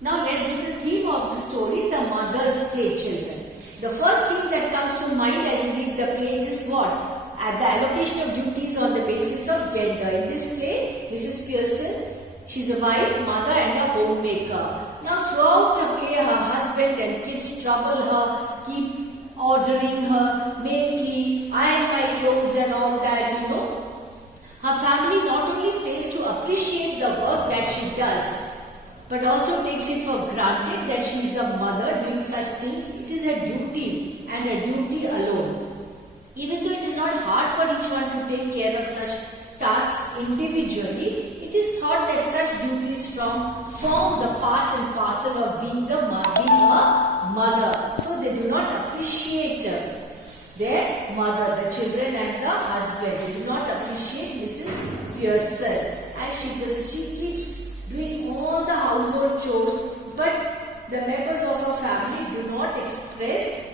Now let's do the theme of the story, the Mother's Day Children. The first thing that comes to mind as you read the play is what? At the allocation of duties on the basis of gender. In this play, Mrs. Pearson, she's a wife, mother and a homemaker. Now throughout the play, her husband and kids trouble her, keep ordering her, make tea, iron my clothes and all that, you know. Her family not only fails to appreciate the work that she does, but also takes it for granted that she is the mother doing such things. It is her duty and her duty alone. Even though it is not hard for each one to take care of such tasks individually, it is thought that such duties form the part and parcel of being a mother. So they do not appreciate their mother, the children and the husband. They do not appreciate Mrs. Pearson. And she keeps doing all the household chores, but the members of her family do not express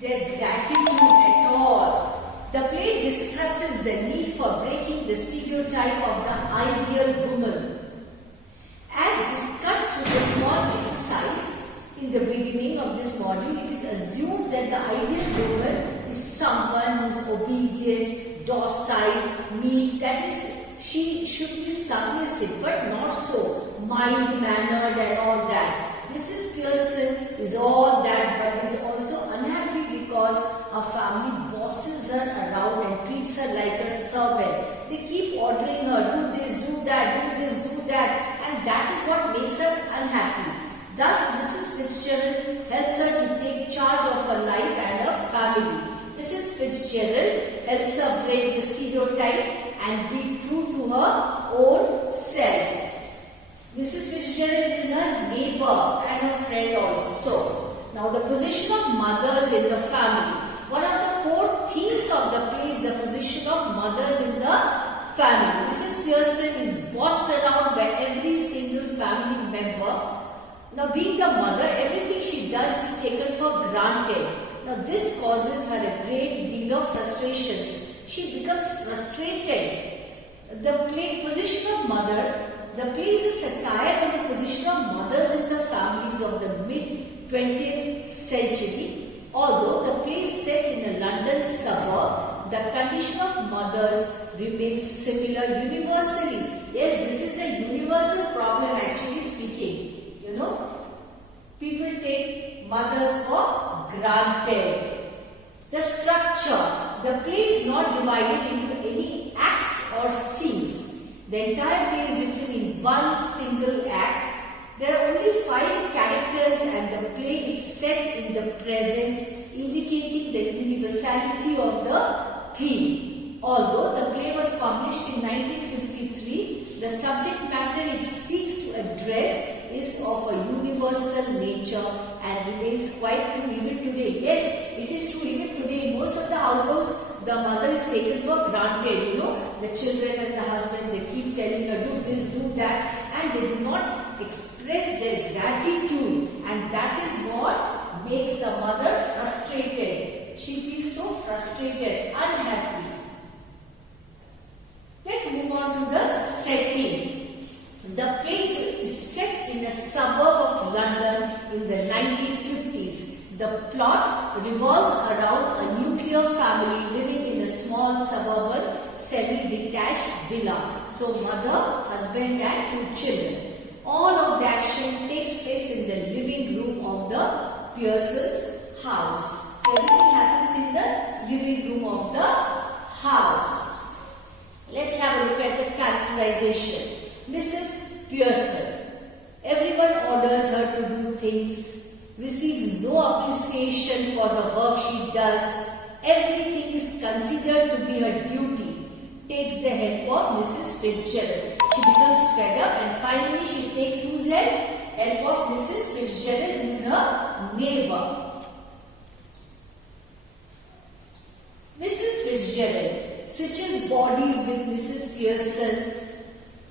their gratitude at all. The play discusses the need for breaking the stereotype of the ideal woman. As discussed through the small exercise in the beginning of this module, it is assumed that the ideal woman is someone who is obedient, docile, meek, that is, she should be submissive, but not so mild-mannered and all that. Mrs. Pearson is all that, but is also unhappy because her family bosses her around and treats her like a servant. They keep ordering her, do this, do that, do this, do that, and that is what makes her unhappy. Thus, Mrs. Fitzgerald helps her to take charge of her life and her family. Mrs. Fitzgerald helps her break the stereotype and be true to her own self. Mrs. Fitzgerald is her neighbor and her friend also. Now the position of mothers in the family. One of the core themes of the play is the position of mothers in the family. Mrs. Pearson is bossed around by every single family member. Now being the mother, everything she does is taken for granted. Now this causes her a great deal of frustrations. She becomes frustrated. The position of mother, the play is a satire on the position of mothers in the families of the mid-20th century. Although the play is set in a London suburb, the condition of mothers remains similar universally. Yes, this is a universal problem actually speaking. You know, people take mothers for granted. The structure. The play is not divided into any acts or scenes. The entire play is written in one single act. There are only 5 characters and the play is set in the present, indicating the universality of the theme. Although the play was published in 1953, the subject matter it seeks to address is of a universal nature and remains quite true even today. Yes, it is true even today. In most of the households, the mother is taken for granted. You know, the children and the husband, they keep telling her, do this, do that, and they do not express their gratitude. And that is what makes the mother frustrated. She feels so frustrated, unhappy. Let's move on to the setting. The play is set in a suburb of London in the 1950s. The plot revolves around a nuclear family living in a small suburban semi-detached villa. So mother, husband and 2 children. All of the action takes place in the living room of the Pearson's house. So everything happens in the living room of the house. Let's have a look at the characterization. Mrs. Pearson. Everyone orders her to do things, receives no appreciation for the work she does. Everything is considered to be her duty. Takes the help of Mrs. Fitzgerald. She becomes fed up and finally she takes whose help? Help of Mrs. Fitzgerald, who is her neighbor. Mrs. Fitzgerald switches bodies with Mrs. Pearson,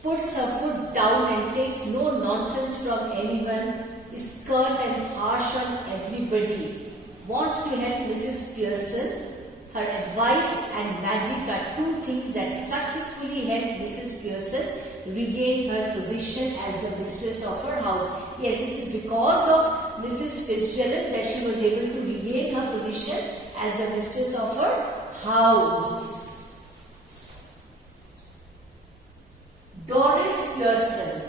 puts her foot down and takes no nonsense from anyone, is curt and harsh on everybody. Wants to help Mrs. Pearson. Her advice and magic are 2 things that successfully help Mrs. Pearson regain her position as the mistress of her house. Yes, it is because of Mrs. Fitzgerald that she was able to regain her position as the mistress of her house. Doris Pearson.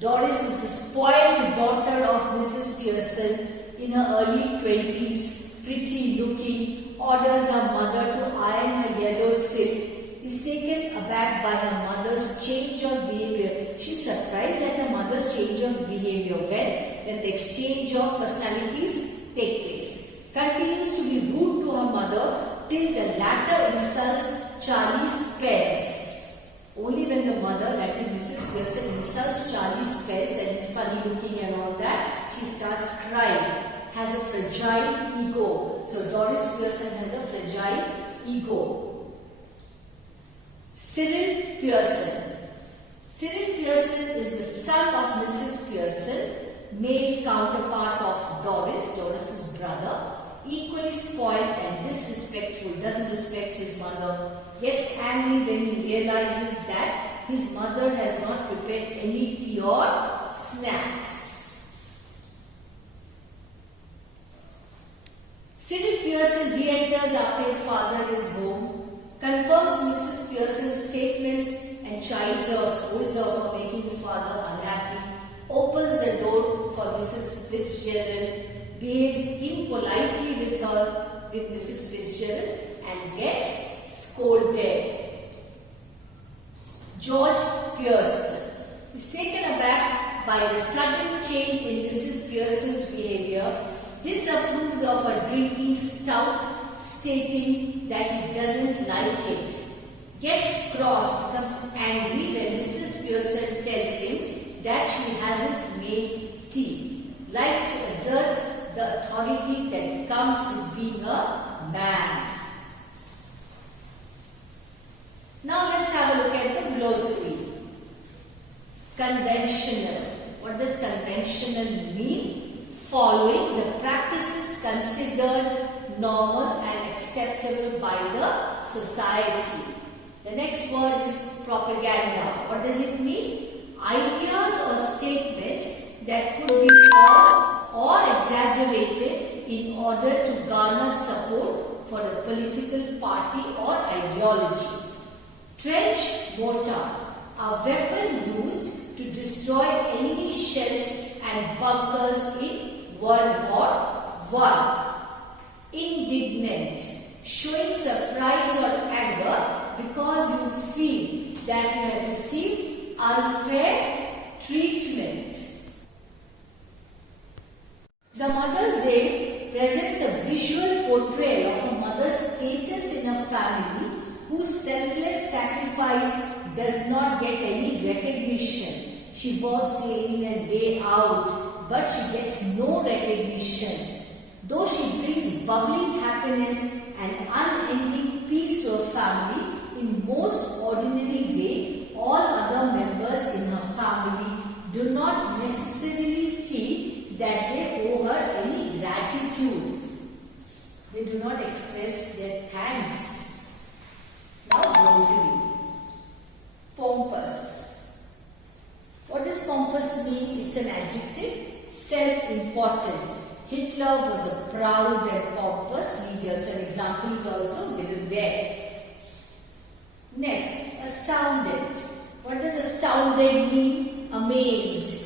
Doris is the spoiled daughter of Mrs. Pearson in her early 20s, pretty looking, orders her mother to iron her yellow silk, is taken aback by her mother's change of behavior. She is surprised at her mother's change of behavior when the exchange of personalities take place. Continues to be rude to her mother till the latter insults Charlie's parents. Only when the mother, that is Mrs. Pearson, insults Charlie's parents, that is funny looking and all that, she starts crying, has a fragile ego. So Doris Pearson has a fragile ego. Cyril Pearson. Cyril Pearson is the son of Mrs. Pearson, male counterpart of Doris's brother, equally spoiled and disrespectful, doesn't respect his mother, gets angry when he realizes that his mother has not prepared any tea or snacks. Cyril Pearson re-enters after his father is home, confirms Mrs. Pearson's statements and chides her or scolds her for making his father unhappy, opens the door for Mrs. Fitzgerald, behaves impolitely with Mrs. Fitzgerald and gets scolded. George Pearson is taken aback by the sudden change in Mrs. Pearson's behavior, disapproves of her drinking stout, stating that he doesn't like it. Gets cross, becomes angry when Mrs. Pearson tells him that she hasn't made tea. Likes to assert the authority that comes with being a man. Now let's have a look at the glossary. Conventional. What does conventional mean? Following the practices considered normal and acceptable by the society. The next word is propaganda. What does it mean? Ideas or statements that could be false or exaggerated in order to garner support for a political party or ideology. Trench mortar, a weapon used to destroy enemy shells and bunkers in World War I. Indignant, showing surprise or anger because you feel that you have received unfair treatment. The Mother's Day presents a visual portrayal of a mother's status in a family whose selfless sacrifice does not get any recognition. She works day in and day out, but she gets no recognition. Though she brings bubbling happiness and unending peace to her family in most ordinary way, all other members in her family do not necessarily feel that they owe her any gratitude. They do not express their thanks. Now glossary. Pompous. What does pompous mean? It's an adjective. Self-important. Hitler was a proud and pompous leader. So an example is also given there. Next, astounded. What does astounded mean? Amazed.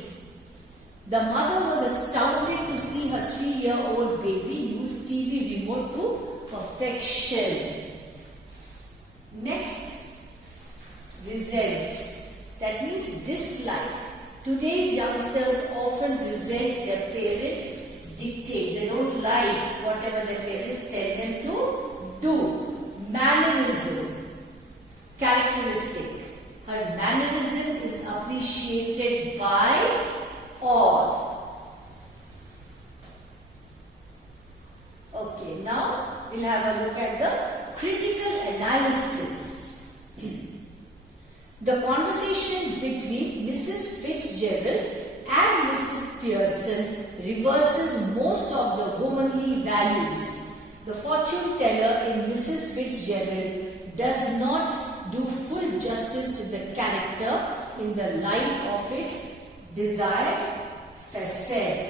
The mother was astounded to see her 3-year-old baby use TV remote to perfection. Next, resent. That means dislike. Today's youngsters often resent their parents' dictates. They don't like whatever their parents tell them to do. Mannerism. Characteristic. Her mannerism is appreciated by all. Okay, now we'll have a look at the critical analysis. The conversation between Mrs. Fitzgerald and Mrs. Pearson reverses most of the womanly values. The fortune teller in Mrs. Fitzgerald does not do full justice to the character in the light of its desired facet.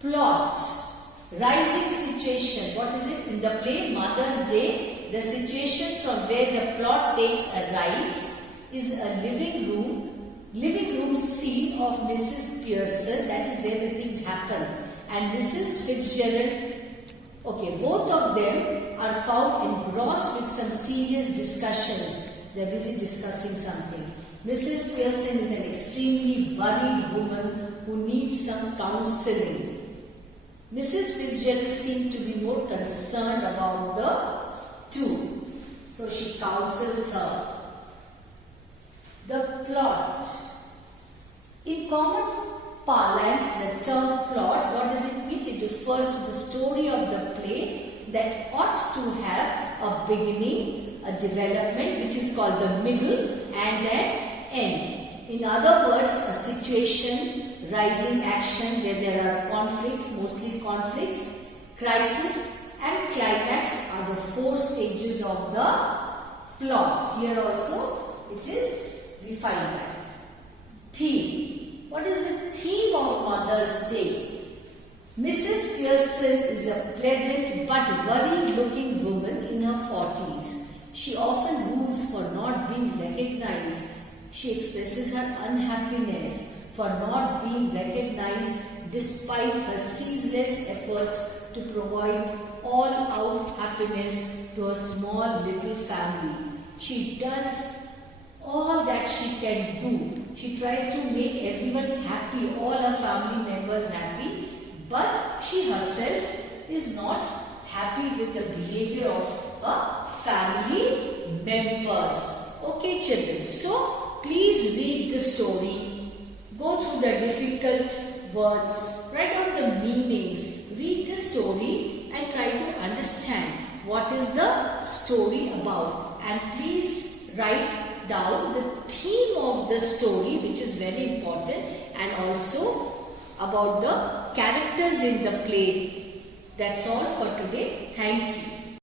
Plot. Rising situation. What is it? In the play Mother's Day, the situation from where the plot takes a rise is a living room scene of Mrs. Pearson. That is where the things happen. And Mrs. Fitzgerald. Okay, both of them are found engrossed with some serious discussions. They are busy discussing something. Mrs. Pearson is an extremely worried woman who needs some counseling. Mrs. Fitzgerald seemed to be more concerned about the two. So she counsels her. The plot. In common parlance, the term plot, what does it mean? It refers to the story of the play that ought to have a beginning, a development, which is called the middle, and an end. In other words, a situation, rising action where there are conflicts, mostly conflicts, crisis and climax are the four stages of the plot. Here also it is, we find that. Theme. What is the theme of Mother's Day? Mrs. Pearson is a pleasant but worried looking woman in her 40s. She often woos for not being recognized. She expresses her unhappiness for not being recognized despite her ceaseless efforts to provide all-out happiness to a small little family. She does all that she can do. She tries to make everyone happy, all her family members happy, but she herself is not happy with the behavior of her family members. Okay, children, so please read the story, go through the difficult words, write down the meanings, read the story and try to understand what is the story about, and please write down the theme of the story, which is very important, and also about the characters in the play. That's all for today. Thank you.